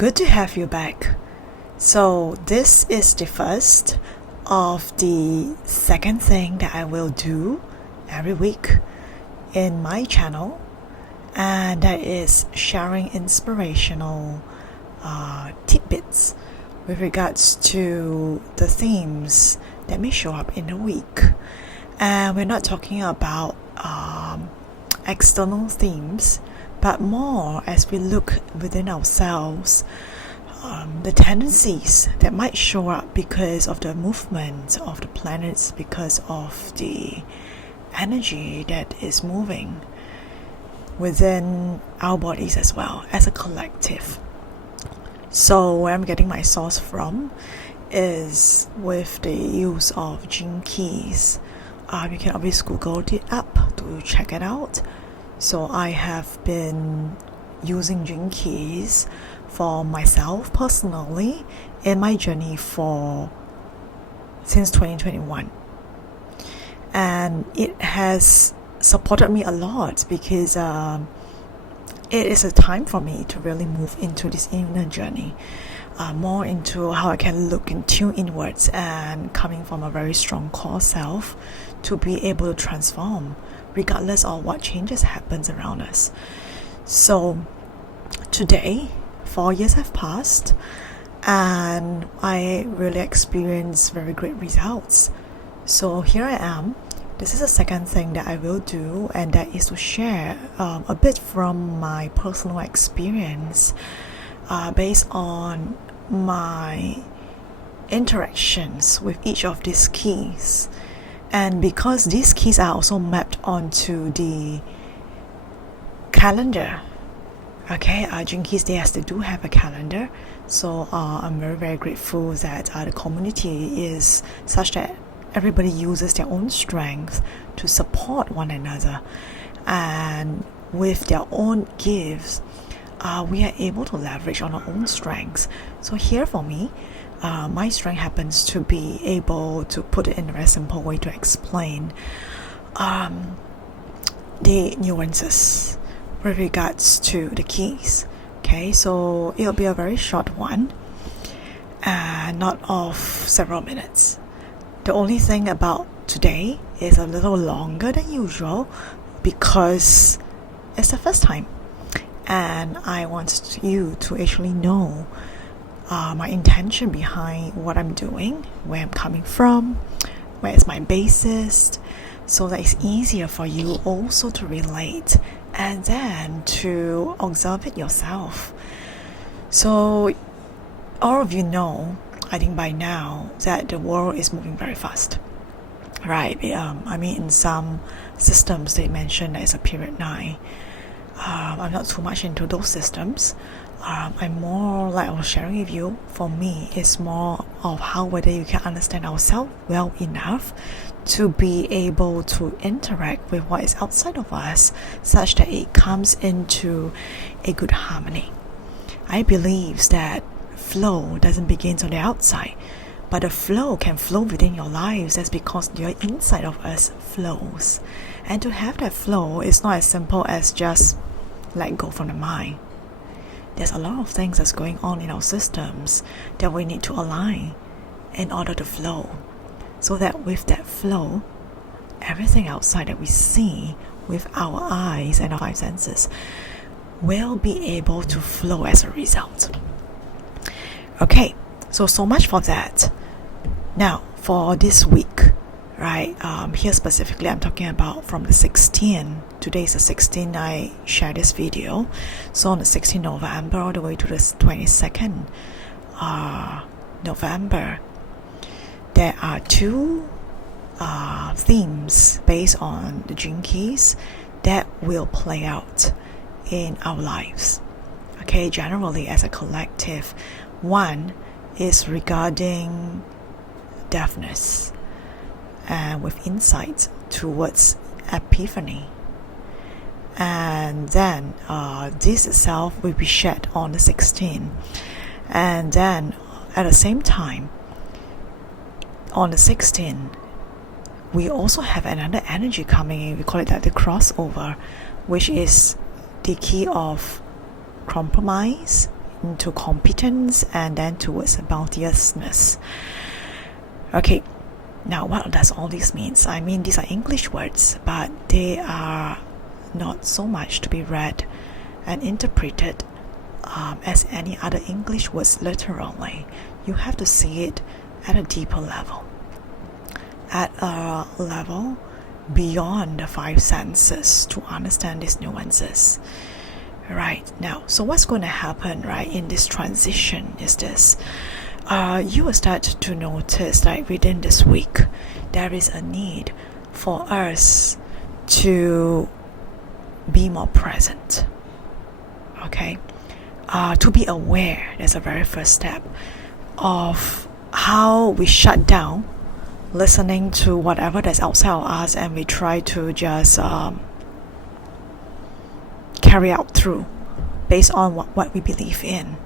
Good to have you back. So this is the first of the second thing that I will do every week in my channel, and that is sharing inspirational tidbits with regards to the themes that may show up in a week. And we're not talking about external themes, but more as we look within ourselves, the tendencies that might show up because of the movement of the planets, because of the energy that is moving within our bodies as well as a collective. So where I'm getting my source from is with the use of gene keys. You can always Google it up to check it out. So I have been using gene keys for myself personally in my journey since 2021, and it has supported me a lot because it is a time for me to really move into this inner journey, more into how I can look and tune inwards, and coming from a very strong core self to be able to transform regardless of what changes happens around us. So today, 4 years have passed, and I really experienced very great results. So here I am. This is the second thing that I will do, and that is to share a bit from my personal experience based on my interactions with each of these keys. And because these keys are also mapped onto the calendar, gene keys, they do have a calendar. So I'm very, very grateful that the community is such that everybody uses their own strength to support one another, and with their own gifts, we are able to leverage on our own strengths. So here for me, my strength happens to be able to put it in a very simple way to explain the nuances with regards to the keys. Okay, so it'll be a very short one, and not of several minutes. The only thing about today is a little longer than usual because it's the first time, and I want you to actually know my intention behind what I'm doing, where I'm coming from, where is my basis, so that it's easier for you also to relate and then to observe it yourself. So all of you know, I think by now, that the world is moving very fast, right? In some systems they mention that it's a period 9. I'm not too much into those systems. I'm more like I was sharing with you. For me, it's more of how whether you can understand ourselves well enough to be able to interact with what is outside of us, such that it comes into a good harmony. I believe that flow doesn't begin on the outside, but the flow can flow within your lives. That's because your inside of us flows, and to have that flow is not as simple as just let go from the mind. There's a lot of things that's going on in our systems that we need to align in order to flow, so that with that flow, everything outside that we see with our eyes and our 5 senses will be able to flow as a result. Okay, so much for that. Now, for this week, right, here specifically I'm talking about from the 16th. Today is the 16th I share this video. So on the 16th November all the way to the 22nd November, there are 2 themes based on the gene keys that will play out in our lives. Okay, generally as a collective. One is regarding deafness, and with insight towards epiphany. And then this itself will be shared on the 16th. And then at the same time, on the 16th, we also have another energy coming in. We call it that the crossover, which is the key of compromise, into competence, and then towards bounteousness. Okay, now what does all this mean? I mean, these are English words, but they are not so much to be read and interpreted as any other English words literally. You have to see it at a deeper level, at a level beyond the five senses, to understand these nuances. Right now, so what's going to happen right in this transition is this. You will start to notice that within this week there is a need for us to be more present. Okay, to be aware. That's the very first step of how we shut down listening to whatever that's outside of us, and we try to just carry out through based on what we believe in.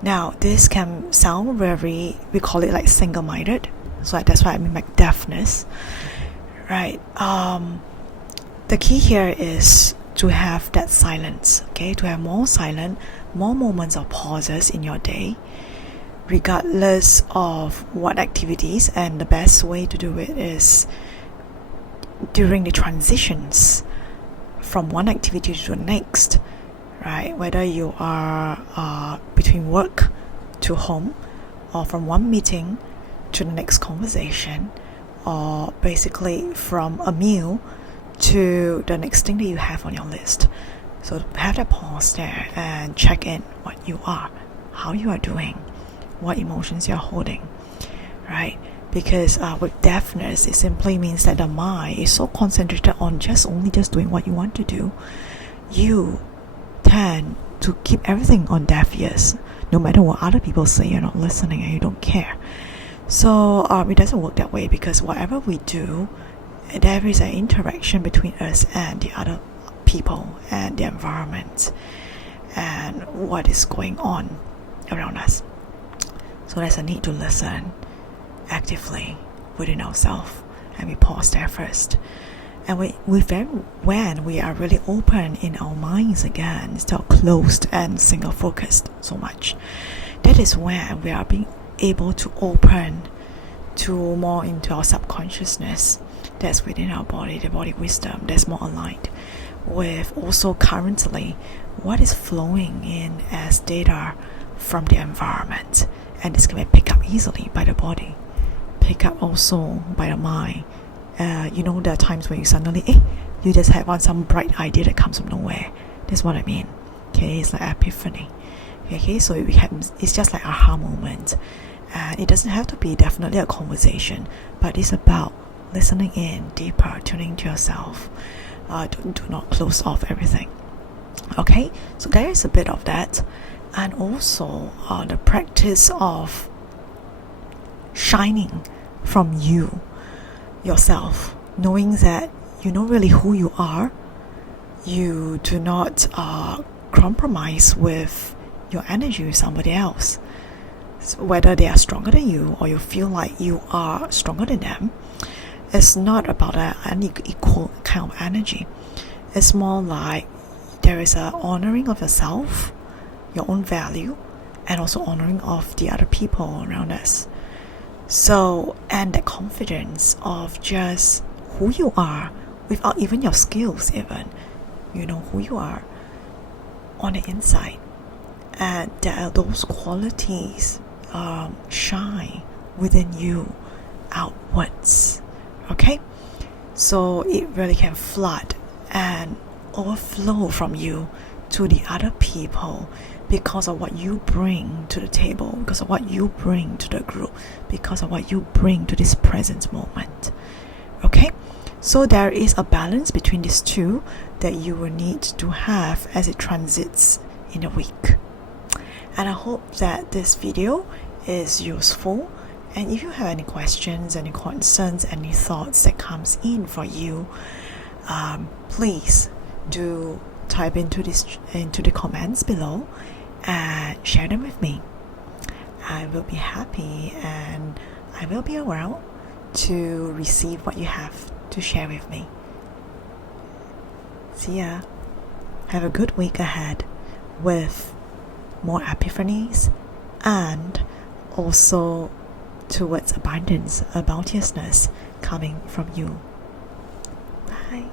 Now, this can sound very, we call it like single-minded, so that's why I mean like deafness, right? The key here is to have that silence, okay? To have more silent, more moments of pauses in your day, regardless of what activities, and the best way to do it is during the transitions from one activity to the next, right? Whether you are between work to home, or from one meeting to the next conversation, or basically from a meal to the next thing that you have on your list. So have that pause there and check in what you are, how you are doing, what emotions you're holding, right? Because with deafness, it simply means that the mind is so concentrated on only doing what you want to do. You tend to keep everything on deaf ears. No matter what other people say, you're not listening and you don't care. So it doesn't work that way, because whatever we do, there is an interaction between us and the other people and the environment and what is going on around us. So there's a need to listen actively within ourselves, and we pause there first. And when we are really open in our minds again, instead of closed and single focused so much, that is when we are being able to open to more into our subconsciousness that's within our body, the body wisdom that's more aligned with also currently what is flowing in as data from the environment. And this can be picked up easily by the body, pick up also by the mind. There are times when you suddenly, you just have some bright idea that comes from nowhere. That's what I mean. Okay, it's like epiphany. Okay, so it's just like aha moment. And it doesn't have to be definitely a conversation, but it's about listening in deeper, tuning to yourself. Do not close off everything. Okay, so there is a bit of that. And also the practice of shining from yourself, knowing that you know really who you are. You do not compromise with your energy with somebody else. So whether they are stronger than you or you feel like you are stronger than them, it's not about an equal kind of energy. It's more like there is an honoring of yourself, your own value, and also honoring of the other people around us. So, and the confidence of just who you are without even your skills, even you know who you are on the inside, and that those qualities shine within you outwards. Okay, so it really can flood and overflow from you to the other people because of what you bring to the table, because of what you bring to the group, because of what you bring to this present moment. Okay, so there is a balance between these two that you will need to have as it transits in a week. And I hope that this video is useful. And if you have any questions, any concerns, any thoughts that comes in for you, please do type into the comments below and share them with me. I will be happy and I will be around to receive what you have to share with me. See ya. Have a good week ahead with more epiphanies, and also towards abundance, a bounteousness coming from you. Bye.